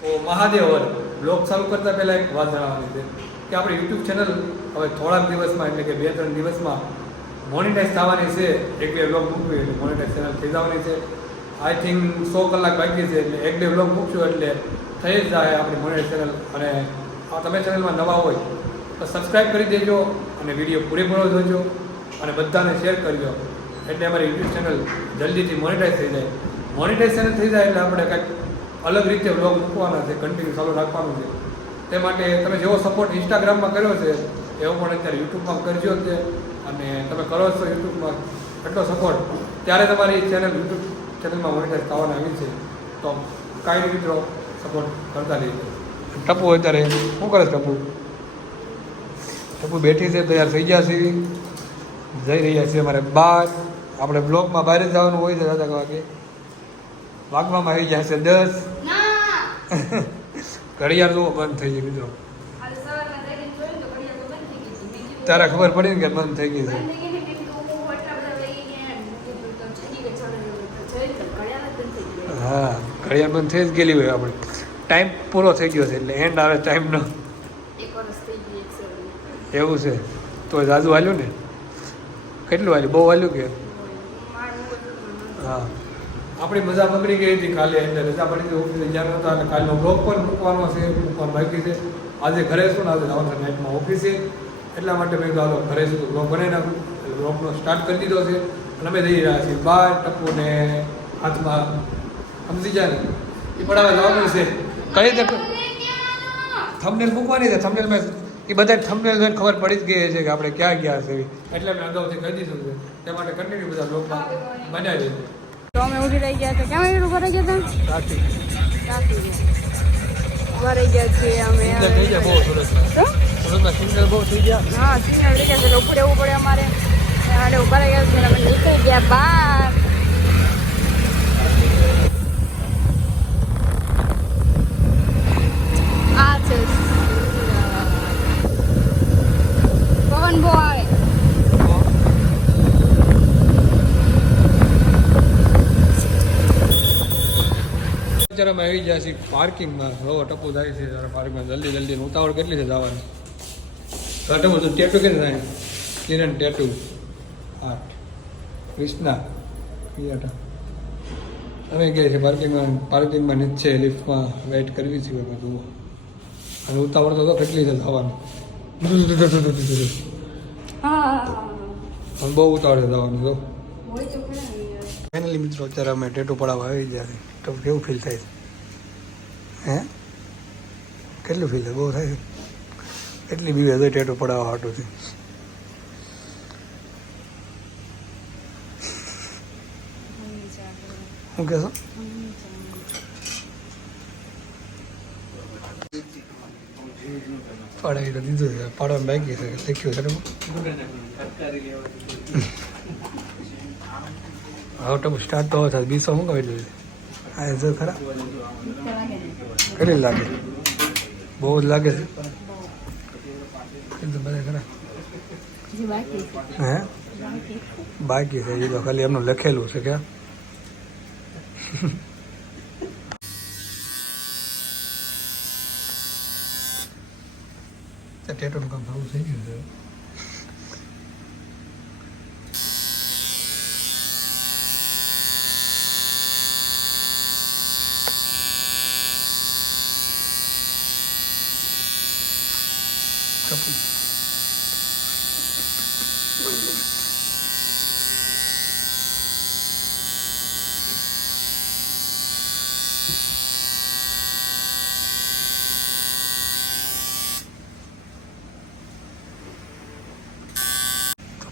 તો મહાદેવ હર બ્લોગ ચાલુ કરતા પહેલા એક વાત જણાવવાની છે કે આપણી યુટ્યુબ ચેનલ હવે થોડાક દિવસમાં એટલે કે બે ત્રણ દિવસમાં મોનિટાઈઝ થવાની છે. એક બે બ્લોગ મૂકવી એટલે મોનિટાઈઝ ચેનલ થઈ જવાની છે. આઈ થિંક સો કલાક બાકી છે એટલે એક બે બ્લોગ મૂકશું એટલે થઈ જ જાય આપણી મોનિટાઈઝ ચેનલ. અને આ તમે ચેનલમાં નવા હોય તો સબસ્ક્રાઈબ કરી દેજો અને વીડિયો પૂરેપૂરો જોજો અને બધાને શેર કરજો. એટલે અમારી યુટ્યુબ ચેનલ જલ્દીથી મોનિટાઈઝ થઈ જાય. મોનિટાઈઝ ચેનલ થઈ જાય એટલે આપણે કંઈક અલગ રીતે વ્લોગ મૂકવાના છે કન્ટિન્યુ ચાલુ રાખવાનું છે. તે માટે તમે જેવો સપોર્ટ ઇન્સ્ટાગ્રામમાં કર્યો છે, એવો પણ અત્યારે યુટ્યુબમાં કરજો છે અને તમે કરો છો યુટ્યુબમાં એટલો સપોર્ટ ત્યારે તમારી ચેનલ યુટ્યુબ ચેનલમાં મોનિટાઈઝ થવાના આવી છે. તો કાંઈ મિત્રો સપોર્ટ કરતા રહીજો ટપુ અત્યારે, શું કરે ટપુ? ટપુ બેઠી છે, તૈયાર થઈ ગયા છે. જઈ રહ્યા છીએ અમારે બહાર આપણે બ્લોકમાં બહાર જવાનું હોય છે દાદા વાગે વાગવામાં આવી છે દસ. ઘડિયાળ બંધ થઈ ગઈ મિત્રો તો બંધ થઈ ગઈ હતી. તારે ખબર પડી ને કે બંધ થઈ ગઈ છે? હું ગયા ઘડિયાળ બંધ થઈ જ ગયેલી હોય આપણે ટાઈમ પૂરો થઈ ગયો છે એટલે એન્ડ આવે ટાઈમનો. એવું છે. તો જાજુ હાલ્યું ને? કેટલું હાલ્યું? બહુ હાલ્યું કે? હા. આપણી મજા બગડી ગઈ હતી કાલે એટલે રજા પડી ઓફિસે ગયા નહોતા અને કાલનો બ્લોગ પણ મૂકવાનો છે મૂકવાનું બાકી છે. આજે ઘરે શું ને આજે છે નાઇટમાં ઓફિસે એટલા માટે મેં કીધું, હાલો, ઘરે શું બ્લોગ બનાવી નાખું. બ્લોગનો સ્ટાર્ટ કરી દીધો છે. અને અમે જઈ રહ્યા છીએ બાર ટપુને હાથમાં સમજી જાય ને? એ પડાવવા જવાનું છે. કઈ રીતે થંબનેલ મૂકવાની છે? થંબનેલમાં એ બધા થંબનેલ જોઈને ખબર પડી જ ગઈ છે કે આપણે ક્યાં ગયા છે એટલે મેં અગાઉથી કહી દીધું છે. તે માટે કન્ટિન્યુ બધા લોકો બનાવી દઈએ તો અમે ઉઠી રહી ગયા હતા કેમ ઊભા રહી ગયા હતા ઊભા રહી ગયા છીએ અમે હા સિગ્નલ થઈ ગયા છે ઉપર રહેવું પડે અમારે. ઊભા રહી ગયા છે અમે નીકળી ગયા. બહાર આ છે પવન બહુ આવે અત્યારે અમે આવી જાય છીએ પાર્કિંગમાં. હવે ટપુ થાય છે ત્યારે પાર્કિંગમાં જલ્દી જલ્દી. ઉતાવળ કેટલી છે જવાની? ઘટે બધું તું ટેટુ કેટલી થાય? કિરણ ટેટુ આઠ. કૃષ્ણા પિયાટા. અમે ગયા છે પાર્કિંગમાં. પાર્કિંગમાં નીચે લિફ્ટમાં. વેઇટ કરવી છે અમે જુઓ અને ઉતાવળ તો કેટલી છે જવાની. હા બહુ ઉતાવળ છે જવાનું જો. તો. ફાઇનલી મિત્રો અત્યારે અમે ટેટુ પડાવવા આવી ગયા છે તો કેવું ફીલ થાય? છે હે? કેટલું ફીલ થાય? બહુ થાય છે. કેટલી બી વેધર ટેટો પડાવવા હાટું શું કહેશો? પાડાવી તો દીધું છે. પાડવાનું બાકી છે. લખ્યું છે હવે તો સ્ટાર્ટ તો થાય. બીસો શું કહી દઉં આ જો ખરા કેટલી લાગે? બહુ જ લાગે છે? બધા ખરા હે? બાકી બાકી છે એ તો ખાલી એમનું લખેલું છે કે? ટેટોનું કામ થવું થઈ ગયું છે. કપૂર.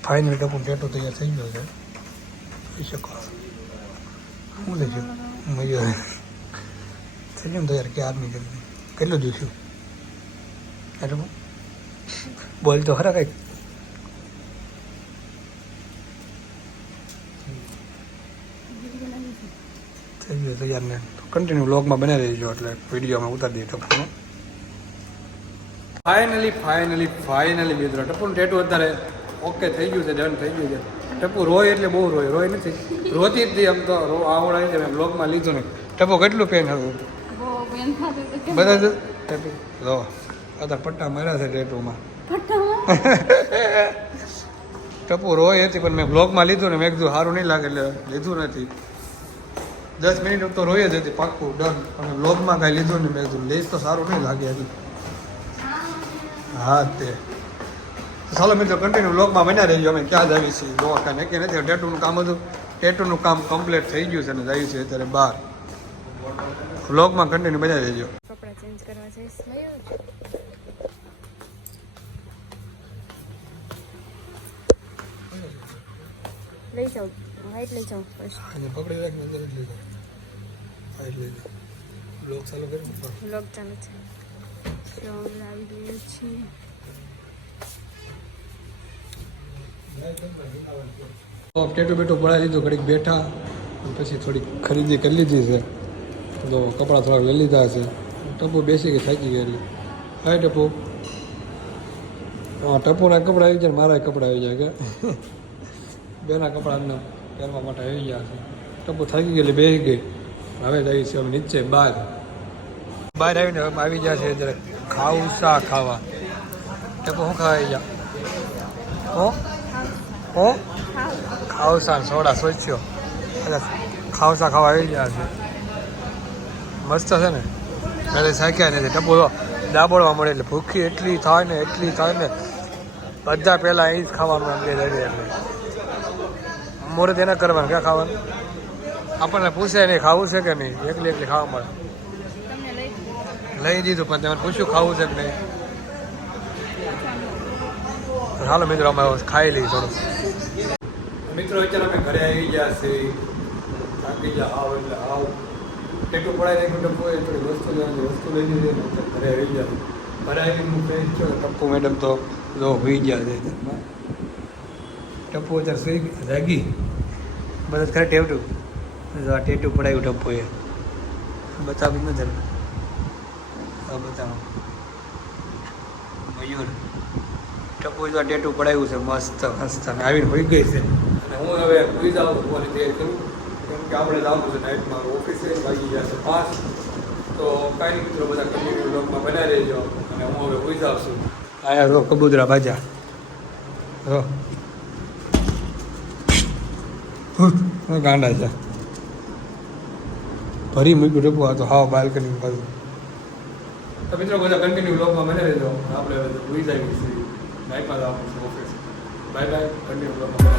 ફાઇનલ ટપુ ટેટો તૈયાર થઈ ગયો છે. થઈ શકો શું લેજો મજા આવે. થઈ ગયું તૈયાર? કે આર્મી જલ્દી કેટલું જોઈશું અરે બોલ તો ખરા કંઈક. થઈ ગયું કન્ટિન્યુ વ્લોગમાં બનાવી દેજો એટલે વિડીયોમાં ઉતારી દઈએ ટપુનો. ફાઇનલી ફાઇનલી ફાઇનલી મિત્રો ટપુનું ટેટુ અત્યારે ઓકે થઈ ગયું છે ડન થઈ ગયું છે. ટપુ રોય એટલે બહુ રોય રોય નથી. રોતી જ આમ તો રો આવડાય છે મેં બ્લોગમાં લીધું ને ટપુ કેટલું પેન હતું? બધા જ ટેટુ જો પટ્ટા માર્યા છે ટેટુમાં. ટપુ રોય હતી પણ મેં બ્લોગમાં લીધું ને મેં કીધું સારું નહીં લાગે એટલે લીધું નથી. દસ મિનિટ તો રોય જ હતી પાક્કું ડન અને બ્લોગમાં કાંઈ લીધું નહીં મેં કીધું લઈશ તો સારું નહીં લાગે એટલે હા તે. ચાલો મિત્રો કન્ટિન્યુ બ્લોગમાં બન્યા રહેજો અમે ક્યાં જ આવી છીએ? જોવા કાંઈ નક્કી નથી. ટેટુનું કામ હતું. ટેટુનું કામ કમ્પ્લીટ થઈ ગયું છે અને જાય છે અત્યારે બહાર. બ્લોગમાં કન્ટિન્યુ બન્યા રહેજો. ચેન્જ કરવા જઈશ. મયુર લઈ જાઉં વ્હાઈટ લઈ જાઉં ફર્સ્ટ અને પકડી રાખ અંદર જ લઈ જાઉં બ્લોગ ચાલુ કરી વ્લોગ ચાલુ છે. તો હવે આવી ગયું છે. ટેટો બેટો બેટુ પડાવી લીધું ઘડીક બેઠા પછી થોડીક ખરીદી કરી લીધી છે. તો કપડાં થોડાક લઈ લીધા છે. ટપુ બેસી ગઈ, થાકી ગયેલી. હા ટપુ. ટપુના કપડાં આવી જાય મારા કપડાં આવી જાય કે? બેના કપડાં પહેરવા માટે આવી ગયા છે. ટપુ થાકી ગયેલી, બેસી ગઈ. હવે જઈએ છીએ અમે નીચે, બહાર. બહાર આવીને હવે આવી ગયા છે જરાક શા ખાવા. ટપુ શું ખાવા આવી ગયા? હો? હો? ખાઉસા સોડા સોચ્યો. ખાવસા ખાવા આવી ગયા છે. મસ્ત છે ને? એટલે સાંખ્યા નથી ટપુ તો દાબોળવા મળે એટલે ભૂખી એટલી થાય ને એટલી થાય ને બધા પહેલાં અહીં જ ખાવાનું એમ કે જાય એટલે મુહૂર્ત એના કરવાનું ક્યાં ખાવાનું? આપણને પૂછે નહીં, ખાવું છે કે નહીં? એકલી એકલી ખાવા મળે. લઈ લઈ દીધું, પણ તમે પૂછ્યું ખાવું છે કે નહીં? હાલો મિત્રો, અમે ખાઈ લઈએ થોડું મિત્રો, અત્યારે અમે ઘરે આવી ગયા છે આવ એટલે આવ ટેટુ પડાય નહીં ટપ્પુ થોડી વસ્તુ લેવાની વસ્તુ લઈ લીધી ને ઘરે આવી ગયા. ઘરે આવી હું છો, ટપ્પુ મેડમ તો જો હોઈ ગયા છે ટપ્પુ અત્યારે સુઈ જાગી. બધા ખરે ટેવટું જો આ ટેટુ પડાવ્યું ટપ્પુએ. બતાવી નથી આ બતાવો. મયુર. ટપુ જો ટેટું પડાવ્યું છે, મસ્ત મસ્ત. આવીને હોઈ ગઈ છે. અને હું હવે સુઈ જાઉં તૈયાર કરું. કે આપણે જવાનું છે નાઇટમાં ઓફિસે વાગી ગયા છે પાંચ. તો કાંઈ નહીં મિત્રો બધા કન્ટિન્યુ બ્લોગમાં બનાવી રહેજો અને હું હવે હોઈ જાઉં છું આયા રો કબૂતરા ભાજા. રો હું ગાંડા છે. ભરી મૂક્યું ટપુ આ તો હાવ બાલ્કની બાજુ તો મિત્રો બધા કન્ટિન્યુ બ્લોગમાં બને રહેજો. આપણે હવે ભૂલી જાય છીએ. નાઇટમાં જવાનું ઓફિસ બાય બાય કન્ટિન્યુ બ્લોગમાં